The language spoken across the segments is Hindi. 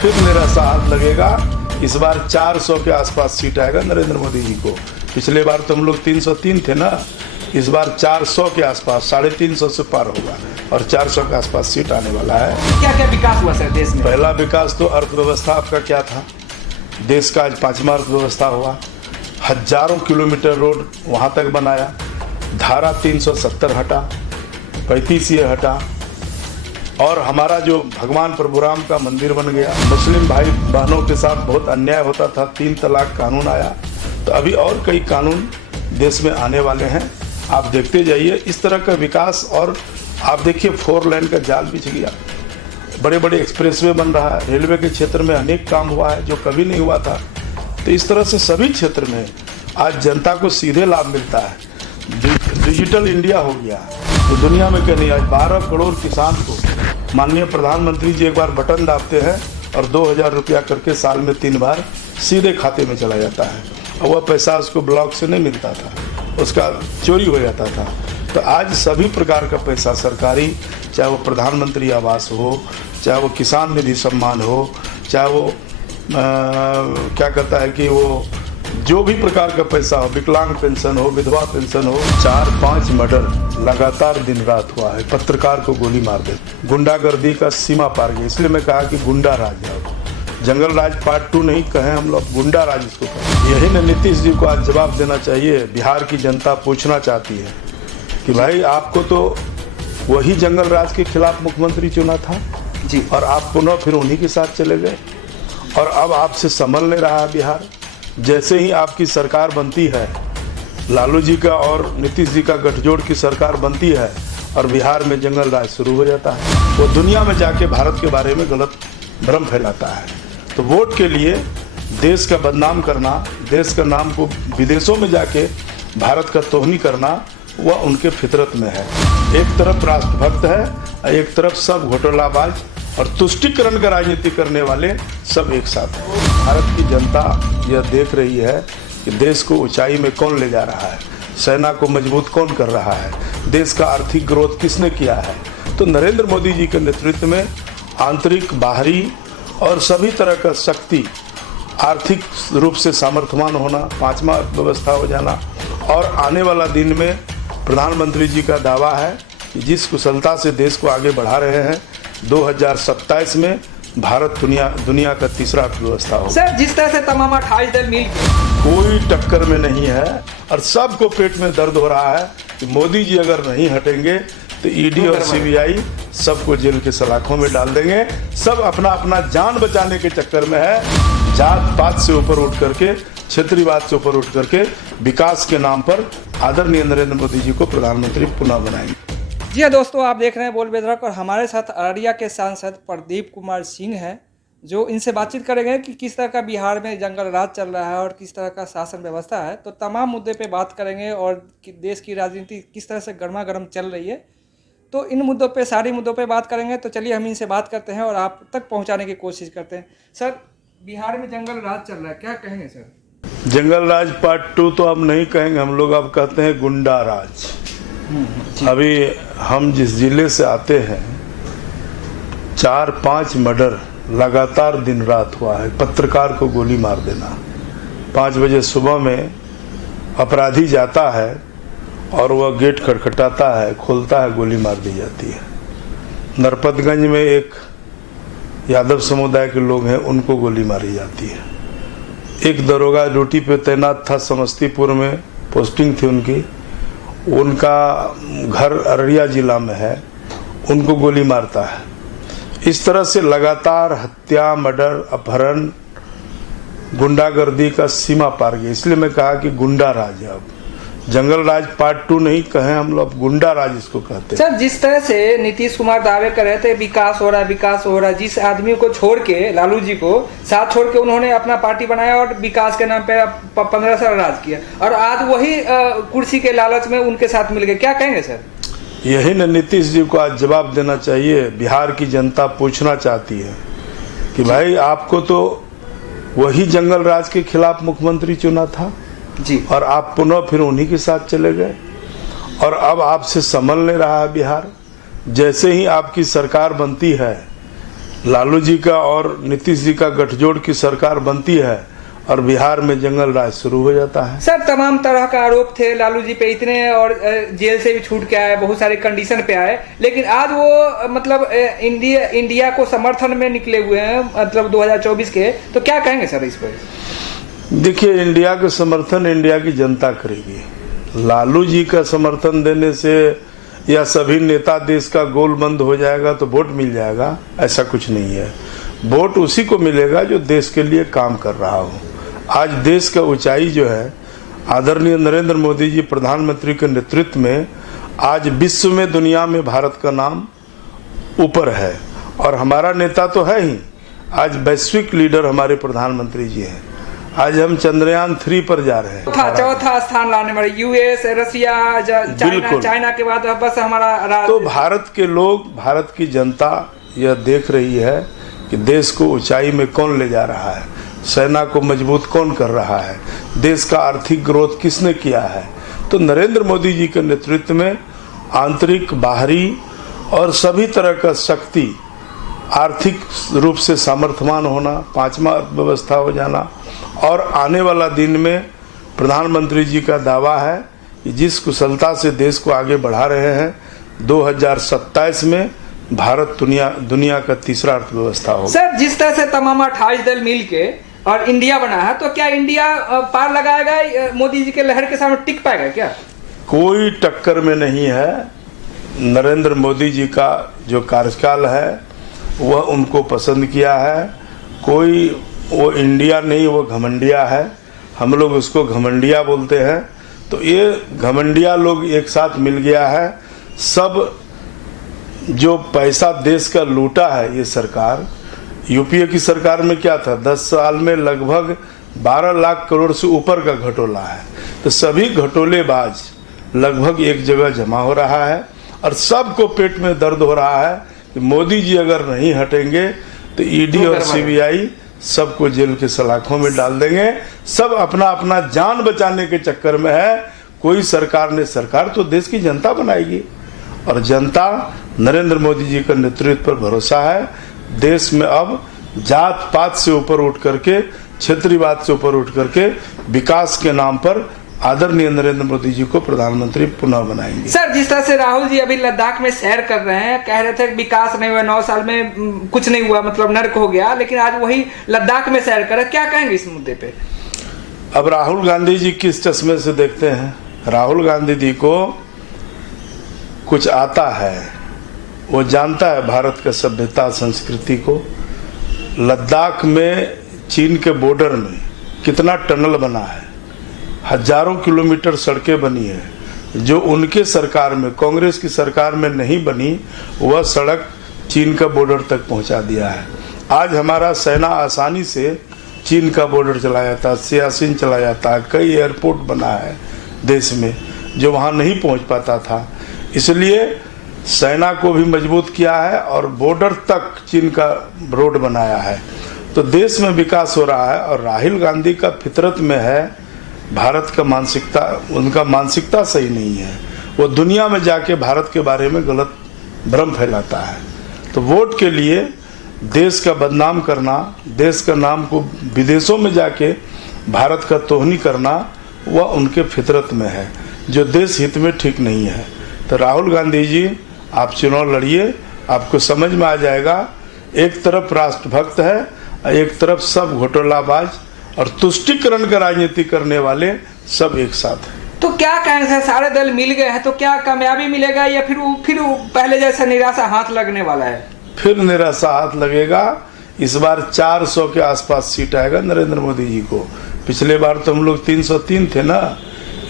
फिर मेरा साथ लगेगा। इस बार 400 के आसपास सीट आएगा नरेंद्र मोदी जी को। पिछले बार तो हम लोग 303 थे ना, इस बार 400 के आसपास, 350 से पार होगा और 400 के आसपास सीट आने वाला है। क्या क्या विकास हुआ सर देश में? पहला विकास तो अर्थव्यवस्था आपका क्या था, देश का आज 5वां अर्थव्यवस्था हुआ। हजारों किलोमीटर रोड वहाँ तक बनाया, धारा 370 हटा, 35 ये हटा, और हमारा जो भगवान प्रभु राम का मंदिर बन गया। मुस्लिम भाई बहनों के साथ बहुत अन्याय होता था, 3 तलाक कानून आया। तो अभी और कई कानून देश में आने वाले हैं, आप देखते जाइए इस तरह का विकास। और आप देखिए 4 लेन का जाल बिछ गया, बड़े बड़े एक्सप्रेसवे बन रहा है, रेलवे के क्षेत्र में अनेक काम हुआ है जो कभी नहीं हुआ था। तो इस तरह से सभी क्षेत्र में आज जनता को सीधे लाभ मिलता है। डिजिटल इंडिया हो गया तो दुनिया में कहीं नहीं। आज 12 करोड़ किसान को माननीय प्रधानमंत्री जी एक बार बटन दाबते हैं और 2000 रुपया करके साल में 3 बार सीधे खाते में चला जाता है। और वह पैसा उसको ब्लॉक से नहीं मिलता था, उसका चोरी हो जाता था। तो आज सभी प्रकार का पैसा सरकारी, चाहे वो प्रधानमंत्री आवास हो, चाहे वो किसान निधि सम्मान हो, चाहे वो क्या कहता है कि वो जो भी प्रकार का पैसा हो, विकलांग पेंशन हो, विधवा पेंशन हो। 4-5 मर्डर लगातार दिन रात हुआ है, पत्रकार को गोली मार दे, गुंडागर्दी का सीमा पार गई। इसलिए मैं कहा कि गुंडा राज है, जंगल राज पार्ट 2 नहीं कहें हम लोग, गुंडा राज इसको कहें। यही न नीतीश जी को आज जवाब देना चाहिए। बिहार की जनता पूछना चाहती है कि भाई आपको तो वही जंगल राज के खिलाफ मुख्यमंत्री चुना था जी, और आप पुनः फिर उन्हीं के साथ चले गए, और अब आपसे संभल नहीं रहा है बिहार। जैसे ही आपकी सरकार बनती है, लालू जी का और नीतीश जी का गठजोड़ की सरकार बनती है और बिहार में जंगल राज शुरू हो जाता है, वो दुनिया में जाके भारत के बारे में गलत भ्रम फैलाता है। तो वोट के लिए देश का बदनाम करना, देश का नाम को विदेशों में जाके भारत का तोहनी करना, वह उनके फितरत में है। एक तरफ राष्ट्रभक्त है और एक तरफ सब घोटालाबाज और तुष्टिकरण का राजनीति करने वाले सब एक साथ हैं। भारत की जनता यह देख रही है कि देश को ऊंचाई में कौन ले जा रहा है, सेना को मजबूत कौन कर रहा है, देश का आर्थिक ग्रोथ किसने किया है। तो नरेंद्र मोदी जी के नेतृत्व में आंतरिक, बाहरी और सभी तरह का शक्ति, आर्थिक रूप से सामर्थ्यवान होना, 5वां अर्थव्यवस्था हो जाना, और आने वाला दिन में प्रधानमंत्री जी का दावा है कि जिस कुशलता से देश को आगे बढ़ा रहे हैं, 2027 में भारत दुनिया का 3रा अर्थव्यवस्था होगा। सर जिस तरह से तमाम 28 दल मिल कोई टक्कर में नहीं है, और सबको पेट में दर्द हो रहा है कि मोदी जी अगर नहीं हटेंगे तो ईडी और सीबीआई सबको जेल के सलाखों में डाल देंगे। सब अपना अपना जान बचाने के चक्कर में है। जात पात से ऊपर उठ करके, क्षेत्रीयवाद से ऊपर उठ करके विकास के नाम पर आदरणीय नरेंद्र मोदी जी को प्रधानमंत्री पुनः बनाएंगे। जी हाँ दोस्तों, आप देख रहे हैं बोल बेधड़क और हमारे साथ अररिया के सांसद प्रदीप कुमार सिंह हैं, जो इनसे बातचीत करेंगे कि किस तरह का बिहार में जंगल राज चल रहा है और किस तरह का शासन व्यवस्था है। तो तमाम मुद्दे पे बात करेंगे और कि देश की राजनीति किस तरह से गर्मा गर्म चल रही है, तो इन मुद्दों पे, सारी मुद्दों पे बात करेंगे। तो चलिए हम इनसे बात करते हैं और आप तक पहुंचाने की कोशिश करते हैं। सर, बिहार में जंगल राज चल रहा है, क्या कहेंगे सर? जंगल राज पार्ट 2 तो अब नहीं कहेंगे हम लोग, अब कहते हैं गुंडा राज। अभी हम जिस जिले से आते हैं, 4-5 मर्डर लगातार दिन रात हुआ है। पत्रकार को गोली मार देना, 5 बजे सुबह में अपराधी जाता है और वह गेट खटखटाता है, खोलता है, गोली मार दी जाती है। नरपतगंज में एक यादव समुदाय के लोग हैं, उनको गोली मारी जाती है। एक दरोगा ड्यूटी पे तैनात था, समस्तीपुर में पोस्टिंग थी उनकी, उनका घर अररिया जिला में है, उनको गोली मारता है। इस तरह से लगातार हत्या, मर्डर, अपहरण, गुंडागर्दी का सीमा पार गई। इसलिए मैं कहा कि गुंडा राज है। अब जंगल राज पार्ट 2 नहीं कहें हम लोग, गुंडा राज इसको कहते हैं। सर जिस तरह से नीतीश कुमार दावे कर रहे थे विकास हो रहा है, विकास हो रहा है, जिस आदमी को छोड़ के, लालू जी को साथ छोड़ के उन्होंने अपना पार्टी बनाया और विकास के नाम पे 15 साल राज किया, और आज वही कुर्सी के लालच में उनके साथ मिल गए, क्या कहेंगे सर? यही न नीतीश जी को आज जवाब देना चाहिए। बिहार की जनता पूछना चाहती है कि भाई आपको तो वही जंगल राज के खिलाफ मुख्यमंत्री चुना था जी, और आप पुनः फिर उन्हीं के साथ चले गए, और अब आपसे संभल नहीं रहा है बिहार। जैसे ही आपकी सरकार बनती है लालू जी का और नीतीश जी का गठजोड़ की सरकार बनती है और बिहार में जंगल राज शुरू हो जाता है। सर तमाम तरह का आरोप थे लालू जी पे इतने, और जेल से भी छूट के आए, बहुत सारे कंडीशन पे आए, लेकिन आज वो मतलब इंडिया को समर्थन में निकले हुए हैं, मतलब 2024 के। तो क्या कहेंगे सर इस पर? देखिए, इंडिया का समर्थन इंडिया की जनता करेगी। लालू जी का समर्थन देने से या सभी नेता देश का गोल बंद हो जाएगा तो वोट मिल जाएगा, ऐसा कुछ नहीं है। वोट उसी को मिलेगा जो देश के लिए काम कर रहा हो। आज देश का ऊंचाई जो है, आदरणीय नरेंद्र मोदी जी प्रधानमंत्री के नेतृत्व में आज विश्व में, दुनिया में भारत का नाम ऊपर है, और हमारा नेता तो है ही। आज वैश्विक लीडर हमारे प्रधानमंत्री जी हैं। आज हम चंद्रयान 3 पर जा रहे हैं। चौथा स्थान लाने वाले यूएस, रसिया, चाइना के बाद बस हमारा। तो भारत के लोग, भारत की जनता यह देख रही है कि देश को ऊंचाई में कौन ले जा रहा है, सेना को मजबूत कौन कर रहा है, देश का आर्थिक ग्रोथ किसने किया है। तो नरेंद्र मोदी जी के नेतृत्व में आंतरिक, बाहरी और सभी तरह का शक्ति, आर्थिक रूप से सामर्थ्यवान होना, 5वां अर्थव्यवस्था हो जाना, और आने वाला दिन में प्रधानमंत्री जी का दावा है कि जिस कुशलता से देश को आगे बढ़ा रहे हैं, 2027 में भारत दुनिया का तीसरा अर्थव्यवस्था होगा। सर जिस तरह से तमाम 28 दल मिल के और इंडिया बना है, तो क्या इंडिया पार लगाएगा मोदी जी के लहर के सामने, टिक पाएगा क्या? कोई टक्कर में नहीं है। नरेंद्र मोदी जी का जो कार्यकाल है वह उनको पसंद किया है। कोई वो इंडिया नहीं, वो घमंडिया है। हम लोग उसको घमंडिया बोलते हैं। तो ये घमंडिया लोग एक साथ मिल गया है। सब जो पैसा देश का लूटा है ये सरकार, यूपीए की सरकार में क्या था, 10 साल में लगभग 12 लाख करोड़ से ऊपर का घटोला है। तो सभी घटोलेबाज लगभग एक जगह जमा हो रहा है, और सबको पेट में दर्द हो रहा है कि मोदी जी अगर नहीं हटेंगे तो ईडी और सीबीआई सबको जेल के सलाखों में डाल देंगे। सब अपना अपना जान बचाने के चक्कर में है। कोई सरकार तो देश की जनता बनाएगी, और जनता नरेंद्र मोदी जी के नेतृत्व पर भरोसा है। देश में अब जात पात से ऊपर उठ करके, क्षेत्रीयवाद से ऊपर उठ करके विकास के नाम पर आदरणीय नरेंद्र मोदी जी को प्रधानमंत्री पुनः बनाएंगे। सर जिस तरह से राहुल जी अभी लद्दाख में सैर कर रहे हैं, कह रहे थे कि विकास नहीं हुआ, 9 साल में कुछ नहीं हुआ, मतलब नर्क हो गया, लेकिन आज वही लद्दाख में सैर कर रहे हैं। क्या कहेंगे इस मुद्दे पे? अब राहुल गांधी जी किस चश्मे से देखते हैं? राहुल गांधी जी को कुछ आता है, वो जानता है भारत का सभ्यता संस्कृति को। लद्दाख में चीन के बॉर्डर में कितना टनल बना है, हजारों किलोमीटर सड़कें बनी है, जो उनके सरकार में, कांग्रेस की सरकार में नहीं बनी, वह सड़क चीन का बॉर्डर तक पहुंचा दिया है। आज हमारा सेना आसानी से चीन का बॉर्डर चला जाता है, सियाचिन चला जाता है। कई एयरपोर्ट बना है देश में जो वहां नहीं पहुंच पाता था। इसलिए सेना को भी मजबूत किया है और बॉर्डर तक चीन का रोड बनाया है। तो देश में विकास हो रहा है, और राहुल गांधी का फितरत में है भारत का मानसिकता, उनका मानसिकता सही नहीं है। वो दुनिया में जाके भारत के बारे में गलत भ्रम फैलाता है। तो वोट के लिए देश का बदनाम करना, देश का नाम को विदेशों में जाके भारत का तोहनी करना, वह उनके फितरत में है, जो देश हित में ठीक नहीं है। तो राहुल गांधी जी, आप चुनाव लड़िए, आपको समझ में आ जाएगा। एक तरफ राष्ट्रभक्त है, एक तरफ सब घोटालाबाज और तुष्टिकरण का राजनीति करने वाले सब एक साथ है। तो क्या कहें सर, सारे दल मिल गए हैं, तो क्या कामयाबी मिलेगा, या फिर पहले जैसा निराशा हाथ लगने वाला है? फिर निराशा हाथ लगेगा। इस बार 400 के आसपास सीट आएगा नरेंद्र मोदी जी को। पिछले बार तो हम लोग 303 थे ना,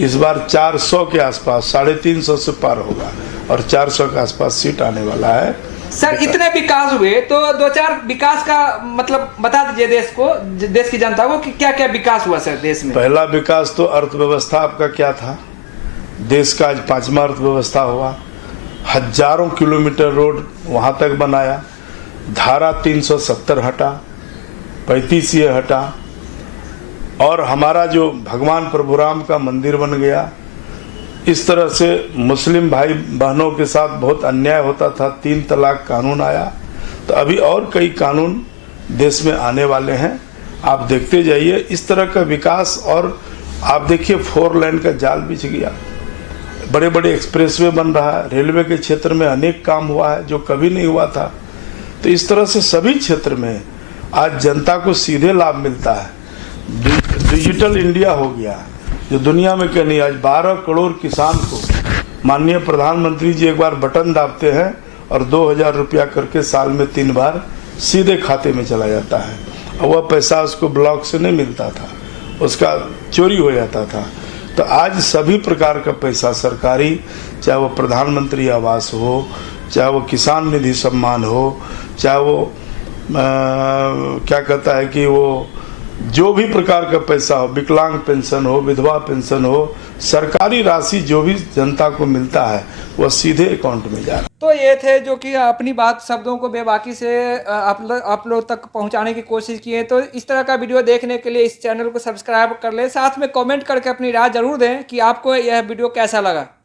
इस बार 400 के आसपास, 350 से पार होगा, और 400 के आसपास सीट आने वाला है। सर इतने विकास हुए, तो 2-4 विकास का मतलब बता दीजिए देश को, देश की जनता को, कि क्या क्या विकास हुआ सर देश में। पहला विकास तो अर्थव्यवस्था आपका क्या था, देश का आज 5वां अर्थव्यवस्था हुआ। हजारों किलोमीटर रोड वहां तक बनाया, धारा 370 हटा, 35 हटा, और हमारा जो भगवान प्रभुराम का मंदिर बन गया। इस तरह से मुस्लिम भाई बहनों के साथ बहुत अन्याय होता था, 3 तलाक कानून आया। तो अभी और कई कानून देश में आने वाले हैं, आप देखते जाइए इस तरह का विकास। और आप देखिए 4 लेन का जाल बिछ गया, बड़े बड़े एक्सप्रेसवे बन रहा है, रेलवे के क्षेत्र में अनेक काम हुआ है जो कभी नहीं हुआ था। तो इस तरह से सभी क्षेत्र में आज जनता को सीधे लाभ मिलता है। डिजिटल इंडिया हो गया जो दुनिया में कहीं नहीं। आज 12 करोड़ किसान को माननीय प्रधानमंत्री जी एक बार बटन दाबते हैं और 2000 रुपया करके साल में 3 बार सीधे खाते में चला जाता है। और वह पैसा उसको ब्लॉक से नहीं मिलता था, उसका चोरी हो जाता था। तो आज सभी प्रकार का पैसा सरकारी, चाहे वो प्रधानमंत्री आवास हो, चाहे वो किसान निधि सम्मान हो, चाहे वो क्या कहता है कि वो जो भी प्रकार का पैसा हो, विकलांग पेंशन हो, विधवा पेंशन हो, सरकारी राशि जो भी जनता को मिलता है वह सीधे अकाउंट में जा रहा है। तो ये थे जो कि अपनी बात शब्दों को बेबाकी से आप लोग तक पहुंचाने की कोशिश किए। तो इस तरह का वीडियो देखने के लिए इस चैनल को सब्सक्राइब कर ले, साथ में कमेंट करके अपनी राय जरूर दें कि आपको यह वीडियो कैसा लगा।